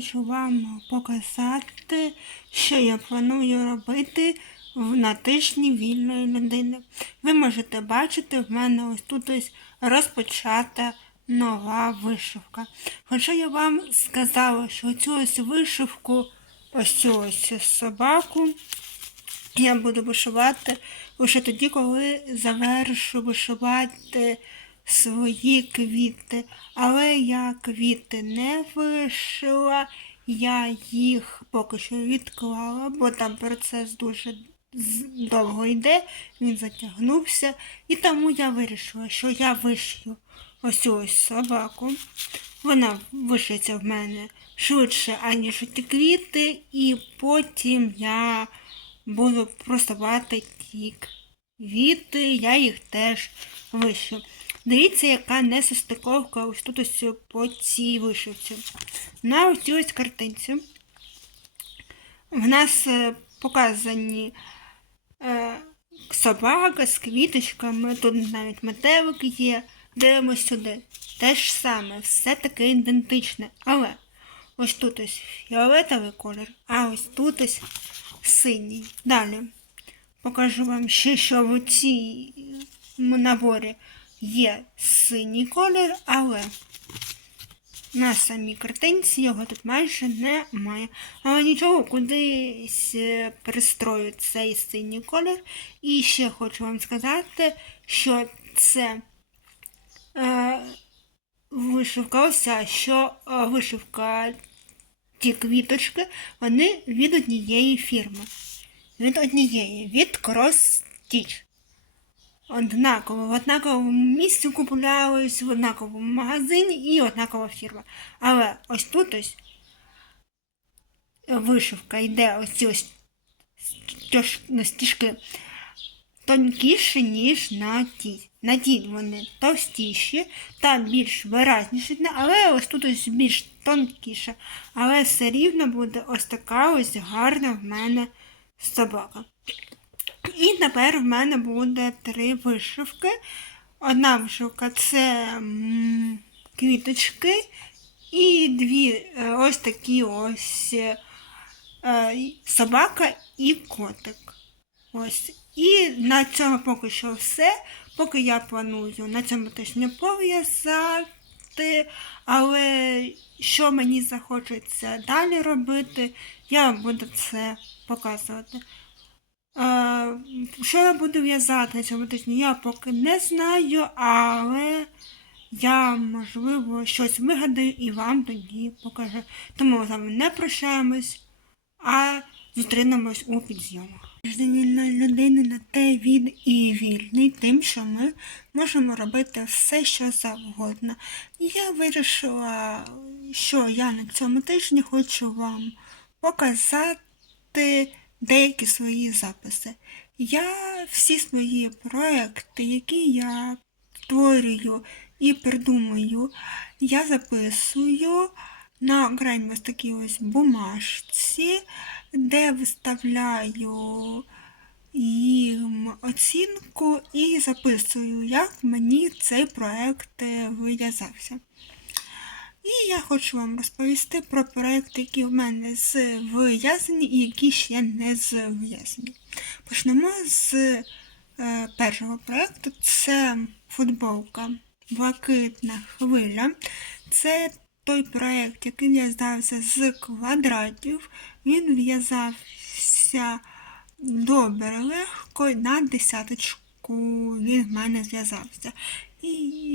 хочу вам показати, що я планую робити на тижні вільної людини. Ви можете бачити, в мене ось тут ось розпочата нова вишивка. Хоча я вам сказала, що цю ось вишивку, ось цю ось собаку, я буду вишивати лише тоді, коли завершу вишивати свої квіти. Але я квіти не вишила, я їх поки що відклала, бо там процес дуже довго йде, він затягнувся. І тому я вирішила, що я вишью ось ось собаку. Вона вишиться в мене швидше, аніж ті квіти, і потім я буду просувати ті квіти, я їх теж вишив. Дивіться, яка несостиковка ось тут ось по цій вишивці. На ось цій ось картинці в нас е, показані е, собака з квіточками, тут навіть метелик є. Дивимось сюди. Те ж саме, все таке ідентичне. Але ось тут ось фіолетовий колір, а ось тут ось синій. Далі покажу вам ще, що в цьому наборі є синій колір, але на самій картинці його тут майже немає. Але нічого, кудись е, пристрою цей синій колір. І ще хочу вам сказати, що це е, вишивка ося, що е, вишивка ті квіточки, вони від однієї фірми. Від однієї, від Cross Stitch. Однаково, в однаковому місці купувались, в однаковому магазині і однакова фірма. Але ось тут ось вишивка йде ось ці ось ну, стіжки тонкіші, ніж на тій. На тій вони товстіші та більш виразніші, але ось тут ось більш тонкіше. Але все рівно буде ось така ось гарна в мене собака. І тепер в мене буде три вишивки. Одна вишивка це квіточки, і дві е, ось такі ось е, е, собака і котик. Ось. І на цьому поки що все. Поки я планую на цьому тижні пов'язати, але що мені захочеться далі робити, я буду це показувати. Що я буду в'язати цьому тижні, я поки не знаю, але я, можливо, щось вигадаю і вам тоді покажу. Тому з вами не прощаємось, а зустрінемось у підзйомах. Вільна людина на те він і вільний, тим, що ми можемо робити все, що завгодно. Я вирішила, що я на цьому тижні хочу вам показати деякі свої записи. Я всі свої проекти, які я створюю і придумую, я записую на окремій ось такій ось бумажці, де виставляю їм оцінку і записую, як мені цей проект е, вив'язався. І я хочу вам розповісти про проекти, які в мене зв'язані і які ще не зв'язані. Почнемо з е, першого проекту. Це футболка Блакитна хвиля. Це той проект, який в'язався з квадратів. Він в'язався добре, легко, на десяточку він в мене зв'язався. І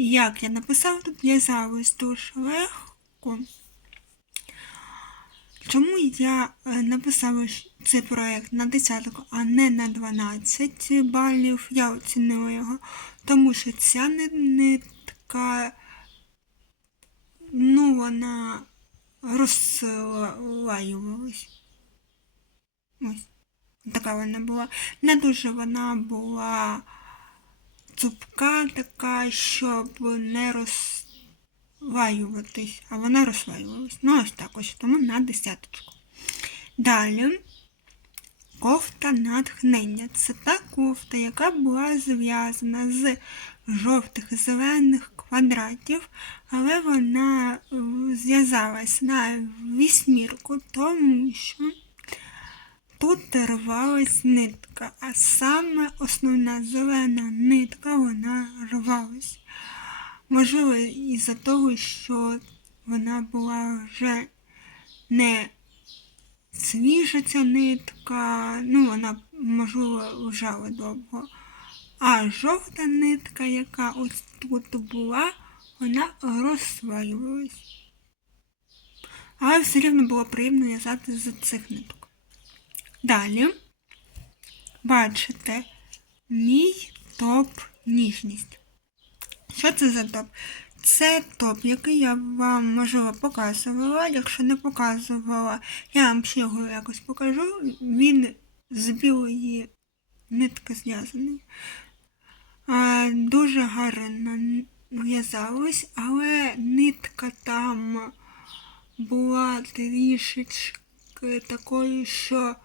як я написав, тут в'язалось дуже легко. Чому я е, написала цей проєкт на десятку, а не на 12 балів? Я оцінила його, тому що ця нитка, ну, вона розслаювалась. Ось. Така вона була. Не дуже вона була цупка така, щоб не розслаюватись, а вона розслаювалась. Ну, ось так ось, тому на десяточку. Далі кофта натхнення. Це та кофта, яка була зв'язана з жовтих зелених квадратів, але вона е, зв'язалась на вісьмірку, тому що тут рвалась нитка, а саме основна зелена нитка вона рвалась. Можливо, із-за того, що вона була вже не свіжа ця нитка, ну вона, можливо, лежала довго. А жовта нитка, яка ось тут була, вона розсваювалась. Але все рівно було приємно в'язати з цих ниток. Далі, бачите, мій топ ніжність. Що це за топ? Це топ, який я вам, можливо, показувала. Якщо не показувала, я вам ще його якось покажу. Він з білої нитки зв'язаний. Дуже гарно в'язалось, але нитка там була трішечки такою, що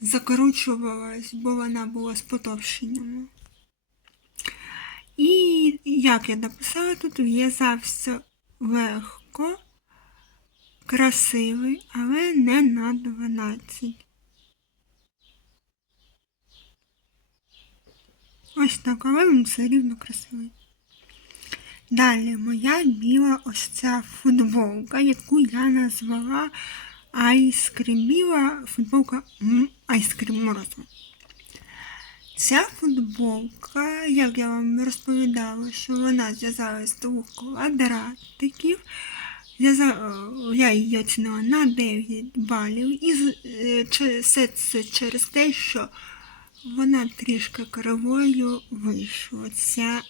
закручувалась, бо вона була з потовщеннями. І як я написала, тут в'язався легко, красивий, але не на 12. Ось так, але він все рівно красивий. Далі моя біла ось ця футболка, яку я назвала Айскрім біла футболка Айскрім морозова. Ця футболка, як я вам розповідала, що вона зв'язалась з двох квадратиків. Я її оцінила на 9 балів. І е, все це через те, що вона трішки кривою вийшла. Ця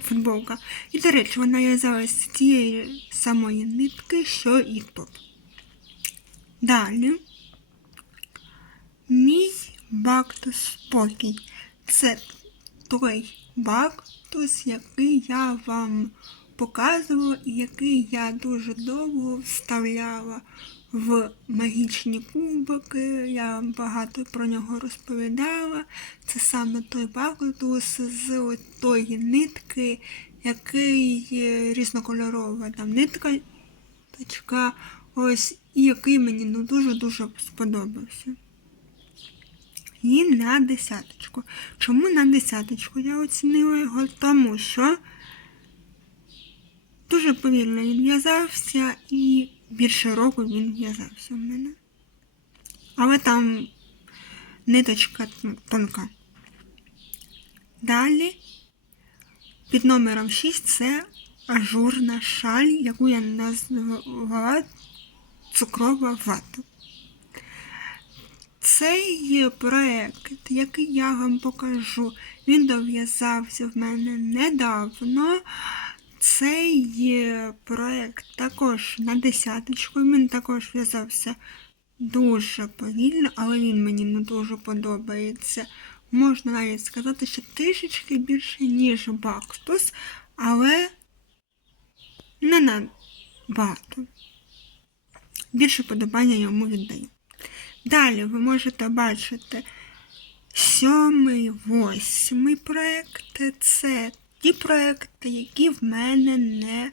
футболка. І, до речі, вона в'язалась з тієї самої нитки, що і тут. Далі. Мій бактус спокій. Це той бактус, який я вам показувала і який я дуже довго вставляла в магічні кубики. Я вам багато про нього розповідала. Це саме той бактус з тої нитки, який різнокольорова там нитка, точка, ось, і який мені ну, дуже-дуже сподобався. І на десяточку. Чому на десяточку я оцінила його? Тому що дуже повільно він в'язався і більше року він в'язався в мене. Але там ниточка тонка. Далі під номером 6 це ажурна шаль, яку я назвала цукрова вата. Цей проект, який я вам покажу, він дов'язався в мене недавно. Цей проект також на десяточку, він також в'язався дуже повільно, але він мені не дуже подобається. Можна навіть сказати, що трішечки більше, ніж Бактус, але не набагато. Більше подобання йому віддаю. Далі ви можете бачити сьомий, восьмий проект. Це ті проекти, які в мене не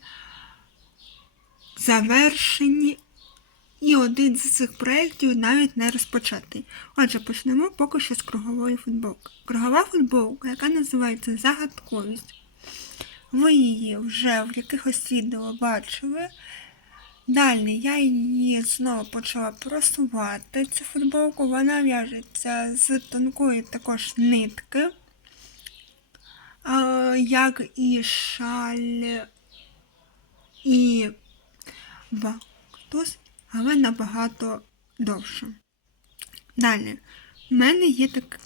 завершені. І один з цих проєктів навіть не розпочатий. Отже, почнемо поки що з кругової футболки. Кругова футболка, яка називається Загадковість. Ви її вже в якихось відео бачили. Далі я її знову почала просувати цю футболку. Вона в'яжеться з тонкої також нитки, як і шаль і бактус, але набагато довше. Далі, в мене є так,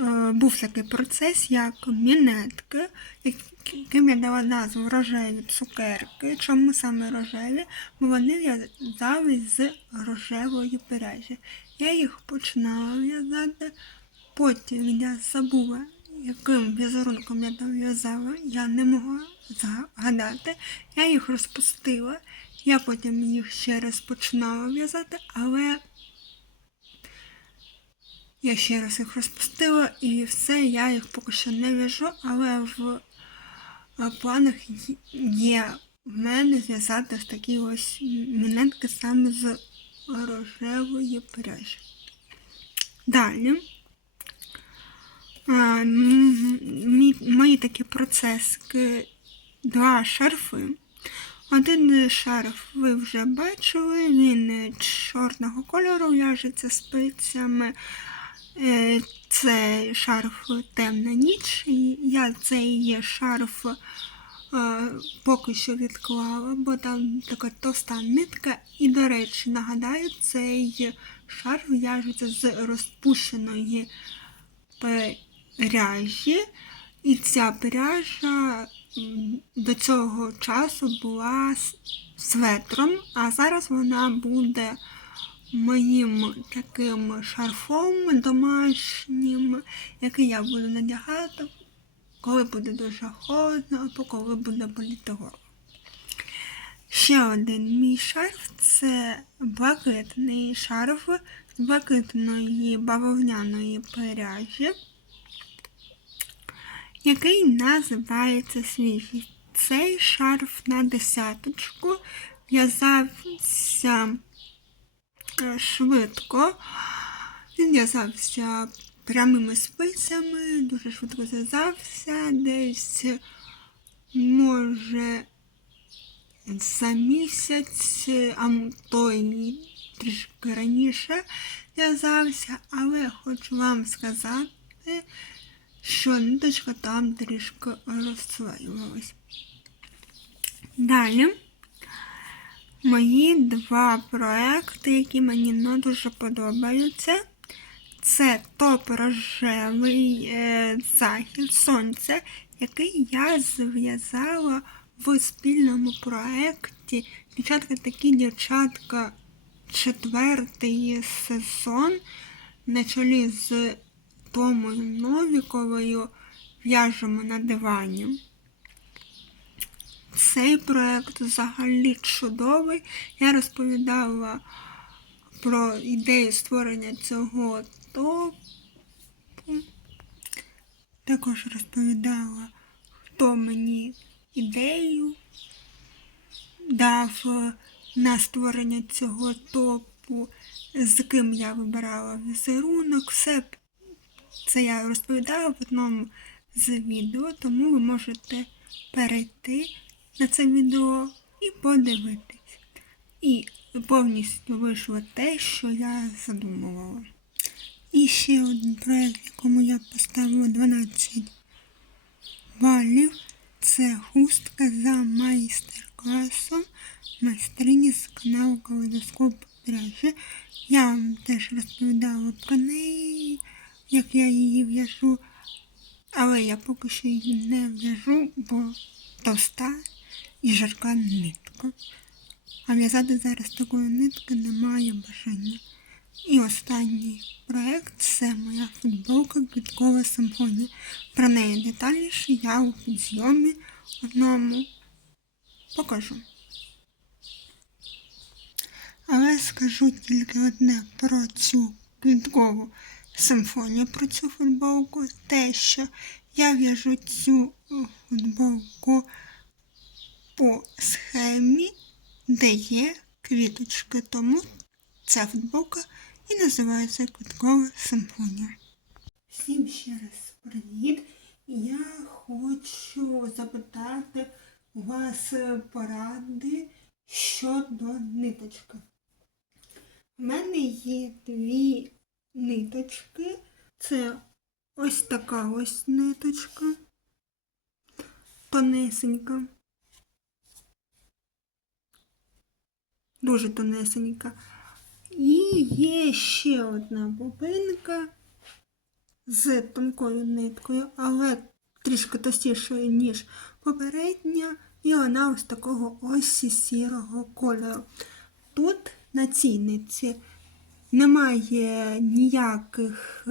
е, був такий процес, як мінетки, яким я дала назву рожеві цукерки. Чому саме рожеві? Бо вони в'язали з рожевої пряжі. Я їх починала в'язати, потім я забула, яким в'язарунком я там в'язала, я не могла згадати. Я їх розпустила, я потім їх ще раз починала в'язати, але Я ще раз їх розпустила і все, я їх поки що не в'яжу, але в е, планах є в мене зв'язати ось такі ось мінетки саме з рожевої пряжі. Далі. А, мої такі процески, два шарфи. Один шарф ви вже бачили, він чорного кольору в'яжеться. Е, Це шарф темна ніч. І я цей шарф е, поки що відклала, бо там така товста нитка. І, до речі, нагадаю, цей шарф в'яжеться з розпущеної пряжі. І ця пряжа до цього часу була светром, а зараз вона буде моїм таким шарфом домашнім, який я буду надягати, коли буде дуже холодно, або коли буде боліти горло. Ще один мій шарф це блакитний шарф з блакитної бавовняної пряжі який називається свіжість. Цей шарф на десяточку в'язався швидко. Він в'язався прямими спицями, дуже швидко зв'язався, десь може за місяць, а то й трішки раніше в'язався, але хочу вам сказати, що ниточка там трішки розслоювалась. Далі мої два проекти, які мені не дуже подобаються. Це топ рожевий е, захід сонця, який я зв'язала в спільному проекті. Дівчатка такі дівчатка четвертий сезон на чолі з Томою Новіковою в'яжемо на дивані. Цей проект взагалі чудовий. Я розповідала про ідею створення цього топу. Також розповідала, хто мені ідею дав е, на створення цього топу, з ким я вибирала візерунок. Все це я розповідала в одному з відео, тому ви можете перейти на це відео і подивитись. І повністю вийшло те, що я задумувала. І ще один проєкт, якому я поставила 12 балів. Це хустка за майстер-класом майстрині з каналу Калейдоскоп пряжі. Я вам теж розповідала про неї, як я її в'яжу, але я поки що її не в'яжу, бо товста і жарка нитка. А в'язати зараз такої нитки немає бажання. І останній проєкт це моя футболка Квіткова симфонія. Про неї детальніше я у підйомі одному покажу. Але скажу тільки одне про цю квіткову симфонію, про цю футболку, те, що я в'яжу цю футболку по схемі, де є квіточки, тому ця футболка і називається Квіткова симфонія. Всім ще раз привіт. Я хочу запитати вас поради щодо ниточки. У мене є дві ниточки. Це ось така ось ниточка. Тонесенька. Дуже тонесенька. І є ще одна бобинка з тонкою ниткою, але трішки товстішою, ніж попередня, і вона ось такого ось сірого кольору. Тут на цій нитці немає ніяких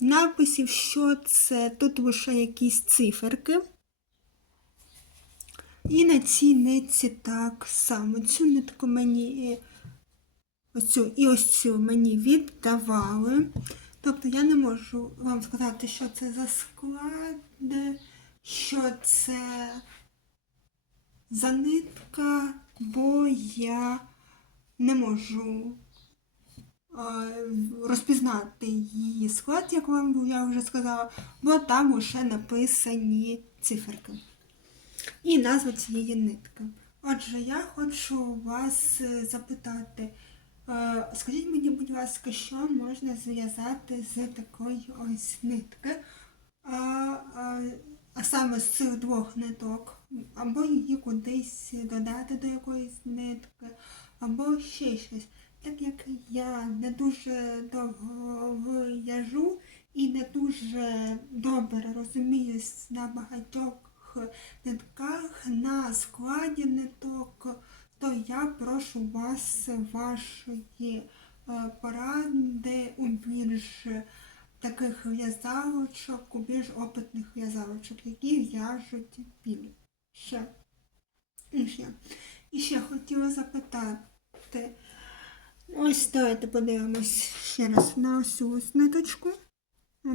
написів, що це, тут лише якісь циферки. І на цій нитці так само. Цю нитку мені оцю і ось цю мені віддавали. Тобто я не можу вам сказати, що це за склад, що це за нитка, бо я не можу е, розпізнати її склад, як вам я вже сказала, бо там уже написані циферки і назва цієї нитки. Отже, я хочу вас е, запитати, е, скажіть мені, будь ласка, що можна зв'язати з такої ось нитки, а, а, а саме з цих двох ниток, або її кудись додати до якоїсь нитки, або ще щось. Так як я не дуже довго в'яжу і не дуже добре розуміюсь на багатьох нитках, на складі ниток, то я прошу вас вашої е, поради у більш таких в'язалочок, у більш опитних в'язалочок, які в'яжуть більше. І ще. І ще хотіла запитати. Ось давайте подивимось ще раз на ось ось ниточку.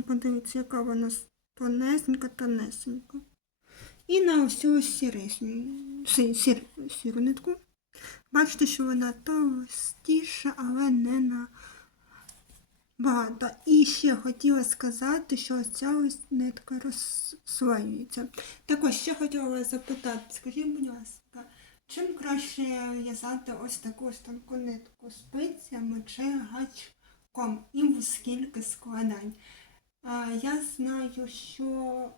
Подивіться, яка вона тонесенька, тонесенька. І на ось цю. Бачите, що вона товстіша, але не на багато. І ще хотіла сказати, що ось ця ось нитка розслоюється. Також ще хотіла запитати, скажіть, будь ласка, чим краще в'язати ось таку ось тонку нитку спицями чи гачком і в скільки складань? Я знаю, що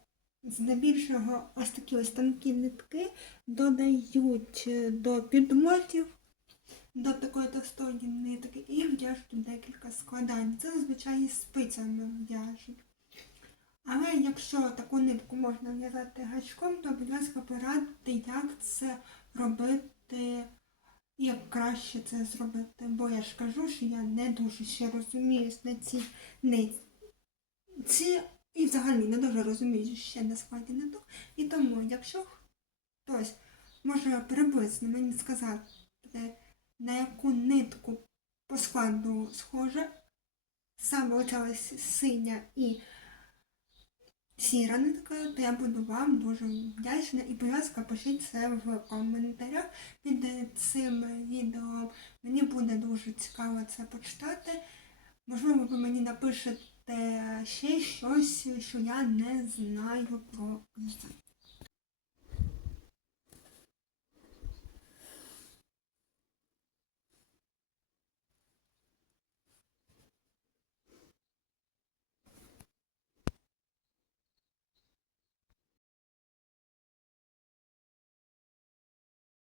здебільшого ось такі ось тонкі нитки додають е, до підмотів, до такої товстої нитки і в'яжуть декілька складань. Це зазвичай спицями в'яжуть. Але якщо таку нитку можна в'язати гачком, то, будь ласка, порадьте, як це робити, як краще це зробити. Бо я ж кажу, що я не дуже ще розуміюсь на цій нитці. І взагалі не дуже розумію ще на складі ниток. І тому, якщо хтось може приблизно мені сказати, на яку нитку по складу схоже, саме оця синя і сіра нитка, то я буду вам дуже вдячна. І, будь ласка, пишіть це в коментарях під цим відео. Мені буде дуже цікаво це почитати. Можливо, ви мені напишете ще щось, що я не знаю про.